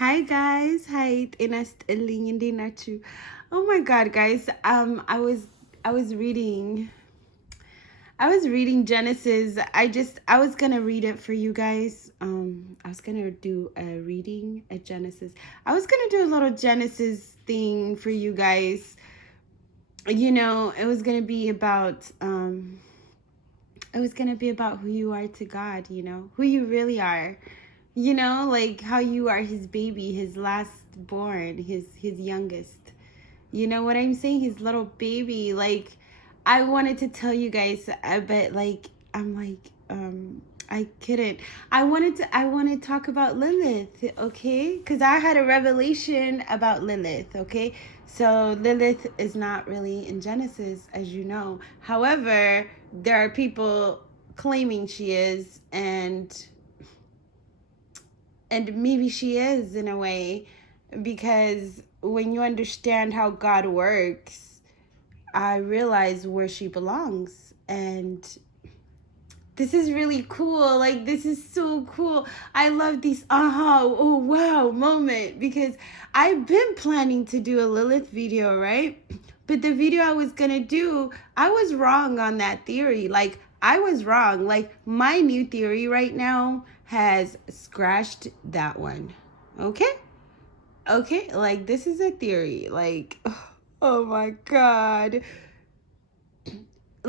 Hi guys. Hi, ጤና ይስጥልኝ እንዴት ናችሁ? Oh my god, guys. I was reading Genesis. I was going to read it for you guys. I was going to do a reading at Genesis. I was going to do a little Genesis thing for you guys. You know, it was going to be about who you are to God, you know, who you really are. You know, like how you are his baby, his last born, his youngest. You know what I'm saying? His little baby. Like, I wanted to tell you guys, but like I'm like I couldn't. I want to talk about Lilith, okay? Cuz I had a revelation about Lilith, okay? So Lilith is not really in Genesis, as you know. However, there are people claiming she is, and maybe she is in a way, because when you understand how God works, I realize where she belongs. And this is really cool. Like, this is so cool. I love these oh wow moment, because I've been planning to do a Lilith video, right? But the video I was gonna do, I was wrong on that theory. Like, I was wrong. Like, my new theory right now has scratched that one. Okay? Okay? Like, this is a theory. Like, oh my God.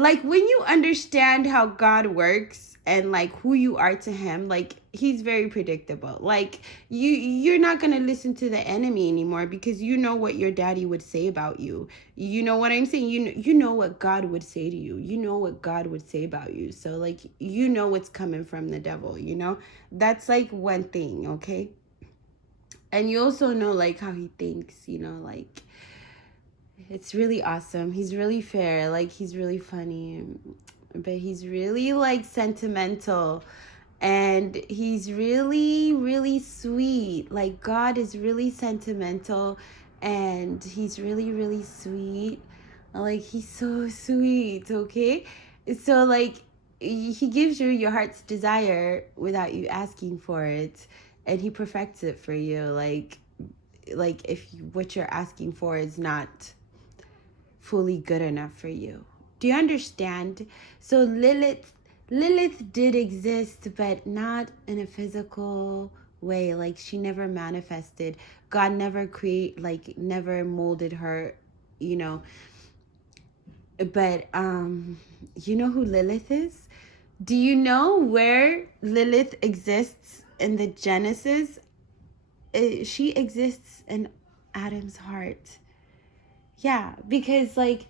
Like, when you understand how God works and like who you are to him, like, he's very predictable. Like, you're not going to listen to the enemy anymore, because you know what your daddy would say about you. You know what I'm saying? You know what God would say to you. You know what God would say about you. So like, you know what's coming from the devil, you know? That's like one thing, okay? And you also know like how he thinks, you know, like, it's really awesome. He's really fair. Like, he's really funny. But he's really, like, sentimental. And he's really, really sweet. Like, God is really sentimental. And he's really, really sweet. Like, he's so sweet, okay? So, like, he gives you your heart's desire without you asking for it. And he perfects it for you. Like if what you're asking for is not fully good enough for you. Do you understand? So Lilith did exist, but not in a physical way. Like, she never manifested. God never never molded her, you know. But you know who Lilith is? Do you know where Lilith exists in the Genesis? She exists in Adam's heart. Yeah, because like,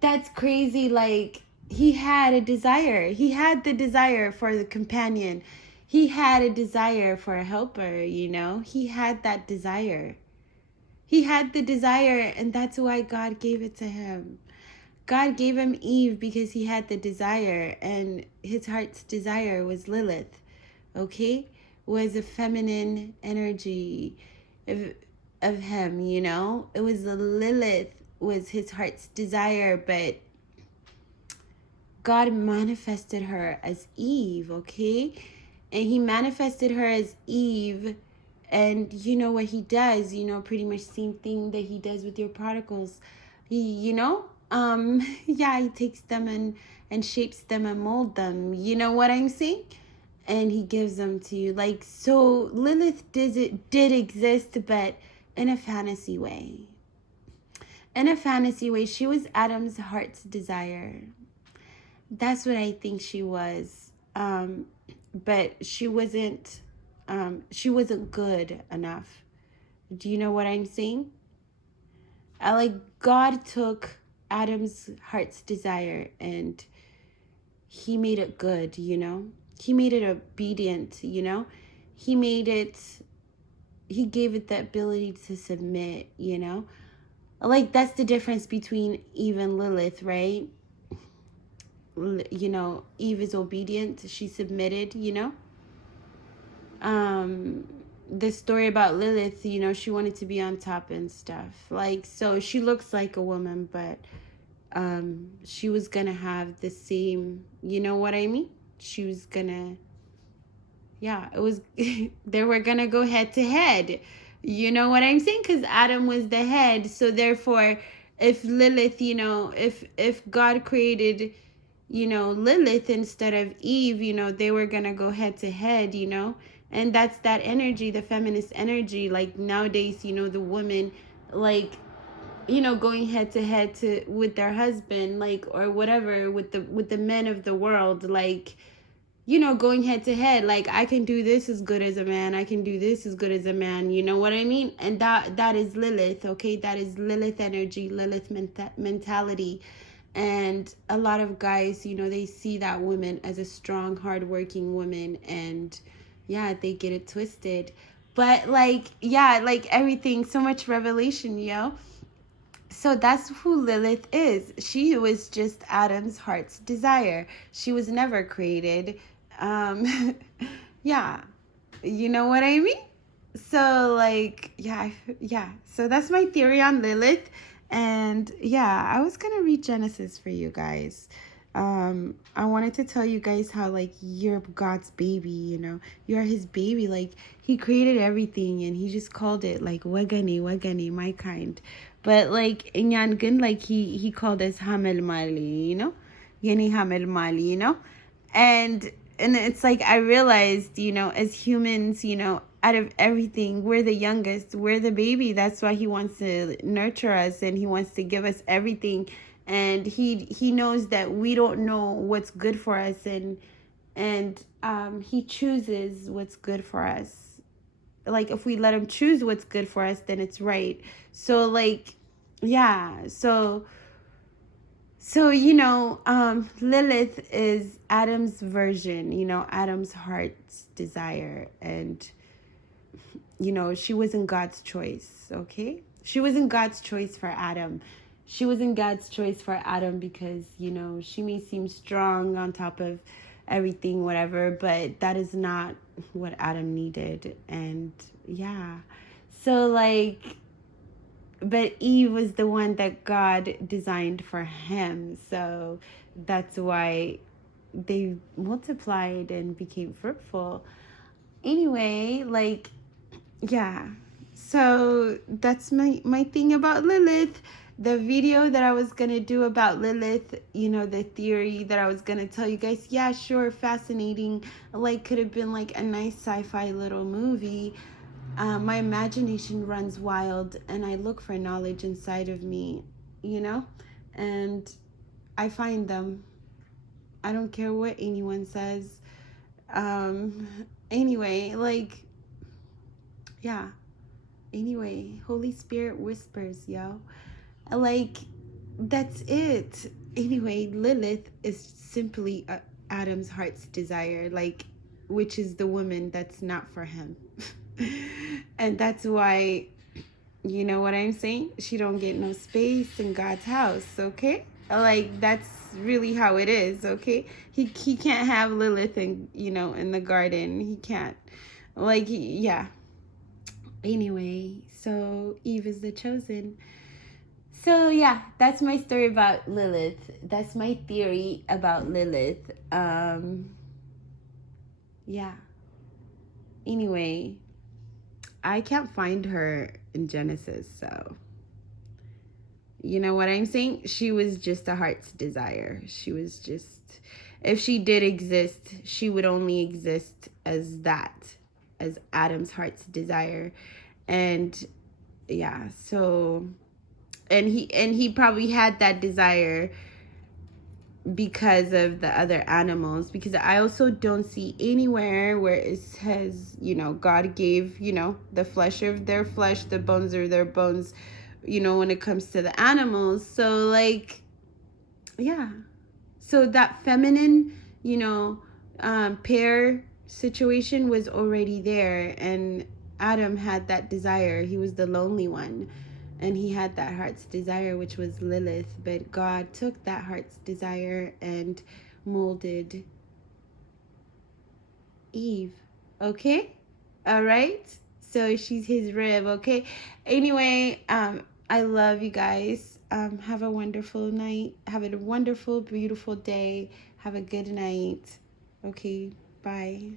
that's crazy. Like, he had a desire. He had the desire for the companion. He had a desire for a helper, you know? He had that desire. He had the desire, and that's why God gave it to him. God gave him Eve because he had the desire, and his heart's desire was Lilith, okay? Was a feminine energy of him, you know? It was Lilith was his heart's desire, but God manifested her as Eve, okay? And he manifested her as Eve. And you know what he does, you know, pretty much same thing that he does with your prodigals. He, yeah, he takes them and shapes them and mold them. You know what I'm saying? And he gives them to you. Like, so Lilith did exist, but in a fantasy way. In a fantasy way, she was Adam's heart's desire. That's what I think she was. But she wasn't good enough. Do you know what I'm saying? God took Adam's heart's desire and he made it good, you know? He made it obedient, you know? He gave it the ability to submit, you know? Like, that's the difference between Eve and Lilith, right? You know, Eve is obedient. She submitted, you know? The story about Lilith, you know, she wanted to be on top and stuff. Like, so she looks like a woman, but she was gonna have the same, you know what I mean? She was gonna, yeah, it was, they were gonna go head to head. You know what I'm saying? Because Adam was the head. So therefore, if Lilith, if God created, Lilith instead of Eve, they were gonna go head to head, and that's that energy, the feminist energy. Like nowadays, the woman, like, going head to head to with their husband, like, or whatever, with the men of the world, like, going head to head, like, I can do this as good as a man, I can do this as good as a man, you know what I mean? And that is Lilith, okay? That is Lilith energy, Lilith mentality. And a lot of guys, they see that woman as a strong, hardworking woman, and yeah, they get it twisted. But like, yeah, like everything, so much revelation, So that's who Lilith is. She was just Adam's heart's desire. She was never created. Um, yeah, you know what I mean? So like, yeah. So that's my theory on Lilith. And yeah, I was gonna read Genesis for you guys. I wanted to tell you guys how, like, you're God's baby, you're his baby. Like, he created everything and he just called it like wagani, my kind. But like in Yangan, like he called us Hamel Mali, Yani Hamel Mali, and it's like I realized, as humans, out of everything, we're the youngest, we're the baby. That's why he wants to nurture us and he wants to give us everything. And he knows that we don't know what's good for us, and he chooses what's good for us. Like, if we let him choose what's good for us, then it's right. So like, yeah, so Lilith is Adam's version, Adam's heart's desire. And she wasn't God's choice, okay? She wasn't God's choice for Adam. She wasn't God's choice for Adam because, she may seem strong on top of everything, whatever, but that is not what Adam needed. And yeah. So like, but Eve was the one that God designed for him. So that's why they multiplied and became fruitful. Anyway, like, yeah. So that's my thing about Lilith. The video that I was going to do about Lilith, the theory that I was going to tell you guys, yeah, sure, fascinating. Like, could have been like a nice sci-fi little movie. My imagination runs wild and I look for knowledge inside of me, and I find them. I don't care what anyone says. Anyway, like, yeah. Anyway, Holy Spirit whispers, yo. Like, that's it. Anyway, Lilith is simply Adam's heart's desire, like, which is the woman that's not for him. And that's why, you know what I'm saying? She don't get no space in God's house, okay? Like, that's really how it is, okay? He can't have Lilith in the garden. He can't. Like, yeah. Anyway, so Eve is the chosen. So yeah, that's my story about Lilith. That's my theory about Lilith. Yeah. Anyway, I can't find her in Genesis, so you know what I'm saying? She was just a heart's desire. She was just, if she did exist, she would only exist as that, as Adam's heart's desire. And yeah, so and he probably had that desire because of the other animals, because I also don't see anywhere where it says, God gave, the flesh of their flesh, the bones of their bones, when it comes to the animals. So like, yeah, so that feminine, pair situation was already there, and Adam had that desire. He was the lonely one, and he had that heart's desire, which was Lilith. But God took that heart's desire and molded Eve. Okay? All right? So she's his rib, okay? Anyway, I love you guys. Have a wonderful night. Have a wonderful, beautiful day. Have a good night. Okay, bye.